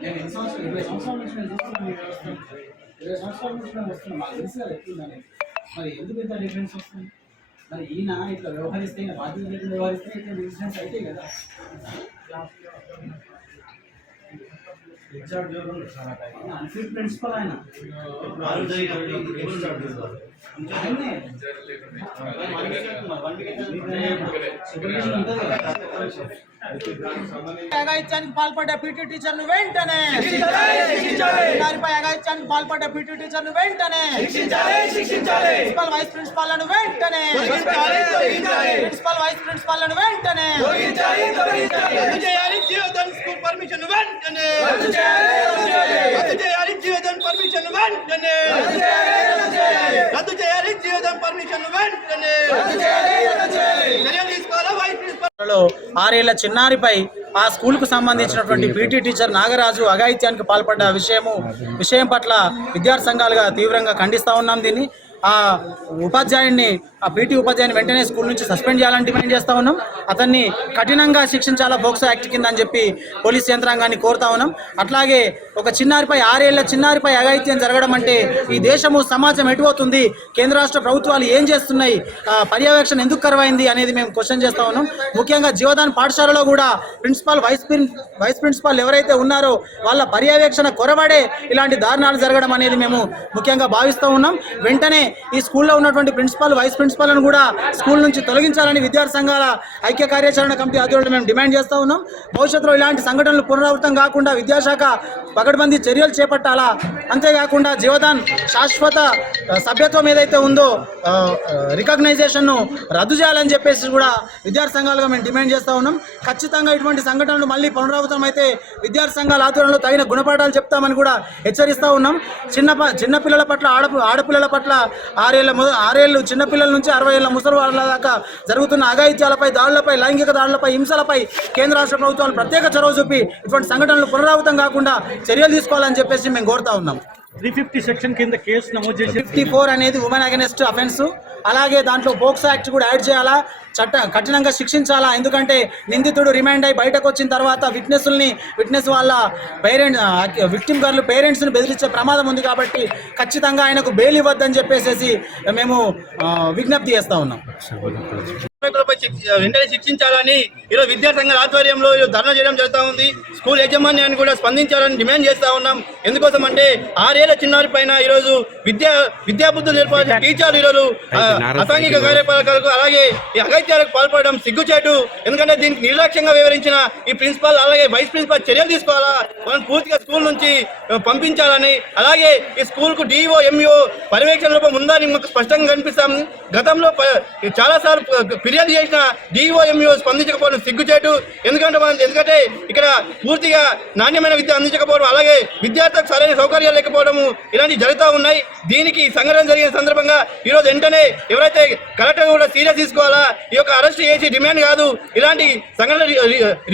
నేను ఎన్ని సంవత్సరాలు ఇరవై సంవత్సరాల నుంచి నేను చూస్తున్నాను ఇరవై సంవత్సరాల నుంచి నేను వస్తున్నాను మాకు తెలుసు కదా ఎట్లుందని మరి ఎందుకు ఇంత డిఫరెన్స్ వస్తుంది మరి ఈయన ఇట్లా వ్యవహరిస్తే ఈయన బాధ్యత లేకుండా వ్యవహరిస్తే ఇట్లా డిఫరెన్స్ అయితే కదా అన్ఫిట్ ప్రిన్సిపల్ ఆయన ఆయన్నే. సూపర్విజన్ ఉంటుంది కదా అగాయిత్యానికి పాల్పడ్డ పీటీ టీచర్ను వెంటనే వారిపై అగాయిత్యానికి పాల్పడ్డ పీటీ టీచర్ను వెంటనే ప్రిన్సిపల్ వైస్ ప్రిన్సిపాల్లను వెంటనే ప్రిన్సిపల్ వైస్ ప్రిన్సిపాల్లను వెంటనే రద్దు చేయాలి జీవోదన్ స్కూల్ పర్మిషన్ వెంటనే రద్దు చేయాలి జీవోదన్ పర్మిషన్ వెంటనే రద్దు చేయాలి జీవోదన్ పర్మిషన్ వెంటనే చర్యలు తీసుకోవాలా వైస్ ప్రిన్సిపల్లో ఆరేళ్ళ చిన్నారిపై ఆ స్కూల్కు సంబంధించినటువంటి పీటీ టీచర్ నాగరాజు అఘాయిత్యానికి పాల్పడ్డ విషయము విషయం పట్ల విద్యార్థి సంఘాలుగా తీవ్రంగా ఖండిస్తా ఉన్నాం దీన్ని. ఆ ఉపాధ్యాయుడిని ఆ పీటీ ఉపాధ్యాయుని వెంటనే స్కూల్ నుంచి సస్పెండ్ చేయాలని డిమాండ్ చేస్తా ఉన్నాం. అతన్ని కఠినంగా శిక్షించాలా పోక్సో యాక్ట్ కింద అని చెప్పి పోలీస్ యంత్రాంగాన్ని కోరుతా ఉన్నాం. అట్లాగే ఒక చిన్నారిపై ఆరేళ్ళ చిన్నారిపై అఘాయిత్యం జరగడం అంటే ఈ దేశము సమాజం ఎటుపోతుంది? కేంద్ర రాష్ట్ర ప్రభుత్వాలు ఏం చేస్తున్నాయి? పర్యవేక్షణ ఎందుకు కరువైంది అనేది మేము క్వశ్చన్ చేస్తా ఉన్నాం. ముఖ్యంగా జీవదాన్ పాఠశాలలో కూడా ప్రిన్సిపాల్ వైస్ వైస్ ప్రిన్సిపాల్ ఎవరైతే ఉన్నారో వాళ్ళ పర్యవేక్షణ కొరబడే ఇలాంటి దారుణాలు జరగడం అనేది మేము ముఖ్యంగా భావిస్తూ ఉన్నాం. వెంటనే ఈ స్కూల్లో ఉన్నటువంటి ప్రిన్సిపాల్ వైస్ ప్రిన్సిపాల్ను కూడా స్కూల్ నుంచి తొలగించాలని విద్యార్థి సంఘాల ఐక్య కార్యాచరణ కమిటీ ఆధ్వర్యంలో మేము డిమాండ్ చేస్తూ ఉన్నాం. భవిష్యత్తులో ఇలాంటి సంఘటనలు పునరావృతం కాకుండా విద్యాశాఖ పకడ్బందీ చర్యలు చేపట్టాలా? అంతేకాకుండా జీవదాన్ శాశ్వత సభ్యత్వం ఏదైతే ఉందో రికగ్నైజేషన్ను రద్దు చేయాలని చెప్పేసి కూడా విద్యార్థి సంఘాలుగా మేము డిమాండ్ చేస్తూ ఉన్నాం. ఖచ్చితంగా ఇటువంటి సంఘటనలు మళ్ళీ పునరావృతం అయితే విద్యార్థి సంఘాల ఆధ్వర్యంలో తగిన గుణపాఠాలు చెప్తామని కూడా హెచ్చరిస్తూ ఉన్నాం. చిన్న చిన్నపిల్లల చిన్న పిల్లల పట్ల ఆడ ఆడపిల్లల పట్ల ఆరేళ్ళ ఆరేళ్ళు చిన్నపిల్లల నుంచి అరవై ఏళ్ళ ముసలి వాళ్ళ దాకా జరుగుతున్న అఘాయిత్యాలపై దాడులపై లైంగిక దాడులపై హింసలపై కేంద్ర రాష్ట్ర ప్రభుత్వాలు ప్రత్యేక చొరవ చూపి ఇటువంటి సంఘటనలు పునరావృతం కాకుండా చర్యలు తీసుకోవాలని చెప్పేసి మేము కోరుతా ఉన్నాం. త్రీ ఫిఫ్టీ సెక్షన్ కింద కేసు నమోదు చేసి ఫిఫ్టీ ఫోర్ అనేది ఉమెన్ అగెనెస్ట్ అఫెన్స్. అలాగే దాంట్లో బోక్స్ యాక్ట్ కూడా యాడ్ చేయాలా? చట్ట కఠినంగా శిక్షించాలా? ఎందుకంటే నిందితుడు రిమైండ్ అయి బయటకు వచ్చిన తర్వాత విట్నెస్ని విట్నెస్ వాళ్ళ పేరెంట్ విక్టిమ్ గారు పేరెంట్స్ని బెదిరించే ప్రమాదం ఉంది కాబట్టి ఖచ్చితంగా ఆయనకు బెయిల్ ఇవ్వద్దని చెప్పేసేసి మేము విజ్ఞప్తి చేస్తా ఉన్నాం. శిక్ష- వెంటనే శిక్షించాలని ఈరోజు విద్యా సంఘాల ఆధ్వర్యంలో ఈరోజు ధర్నా చేయడం జరుగుతూ ఉంది. స్కూల్ యాజమాన్యాన్ని కూడా స్పందించాలని డిమాండ్ చేస్తా ఉన్నాం. ఎందుకోసం అంటే ఆరేళ్ళ చిన్నారి పైన ఈరోజు విద్యా విద్యాబుద్ధులు నేర్పాల్సిన టీచర్లు ఈరోజు అసాంఘిక కార్యకలాపాలకు అలాగే ఈ అగత్యాలకు పాల్పడడం సిగ్గుచేటు. ఎందుకంటే దీనికి నిర్లక్ష్యంగా వివరించిన ఈ ప్రిన్సిపాల్ అలాగే వైస్ ప్రిన్సిపాల్ చర్యలు తీసుకోవాలా? వాళ్ళని పూర్తిగా స్కూల్ నుంచి పంపించాలని. అలాగే ఈ స్కూల్కు డిఓ ఎంఈఓ పర్యవేక్షణ రూపం ఉందని మాకు స్పష్టంగా కనిపిస్తాం. గతంలో చాలాసార్లు ప- ఫిర్యాదు చేసిన డిఓఎంఓ స్పందించకపోవడం సిగ్గుచేటు. ఎందుకంటే మనం ఎందుకంటే ఇక్కడ పూర్తిగా నాణ్యమైన విద్య అందించకపోవడం అలాగే విద్యార్థులకు సరైన సౌకర్యాలు లేకపోవడము ఇలాంటివి జరుగుతూ ఉన్నాయి. దీనికి సంఘటన జరిగిన సందర్భంగా ఈరోజు వెంటనే ఎవరైతే కలెక్టర్ కూడా సీరియస్ తీసుకోవాలా ఈ యొక్క అరెస్ట్ చేసి డిమాండ్ కాదు. ఇలాంటి సంఘటన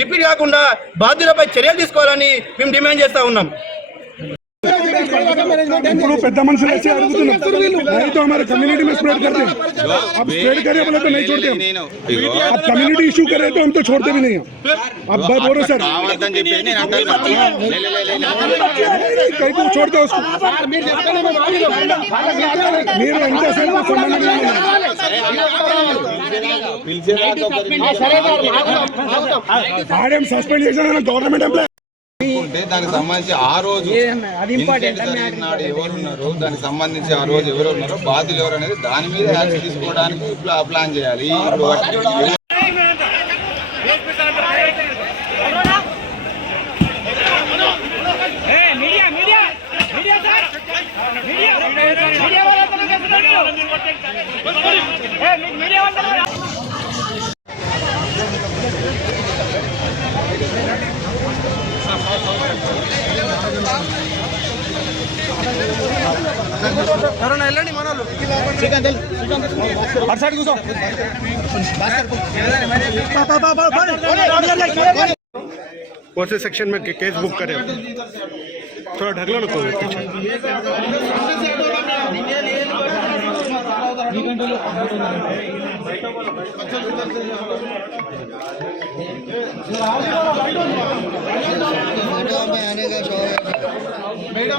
రిపీట్ కాకుండా బాధ్యులపై చర్యలు తీసుకోవాలని మేము డిమాండ్ చేస్తా ఉన్నాం. ఇప్పుడు పెద్ద మనుషులు ऐसे అడుగుతున్నాం नहीं तो हमारे कम्युनिटी में स्प्रेड करते हैं अब स्प्रेड करे बोले तो नहीं छोड़ते हम अब कम्युनिटी इशू करे तो हम तो छोड़ते भी नहीं हम अब बात बोलो सर కావద్దని చెప్పేసి నేను అంటాను లే, లే, లే, లే, లే. कहीं को छोड़ते उसको మీరు ఎంతసేపు సంబంధం లేదు. ఆడేం సస్పెండ్ చేసిన గవర్నమెంట్ ఎంప్లాయ్ ఉంటే దానికి సంబంధించి ఆ రోజు ఇన్సిడెంట్ జరిగినాడు ఎవరు ఉన్నారు దానికి సంబంధించి ఆ రోజు ఎవరు ఉన్నారో బాధ్యులు ఎవరు అనేది దాని మీద యాక్షన్ తీసుకోవడానికి ప్లా- ప్లాన్ చేయాలి. ఇప్పుడు వాటి- कौन से सेक्शन में केस बुक करे थोड़ा ढक लो ना कोई पीछे ¡Vamos!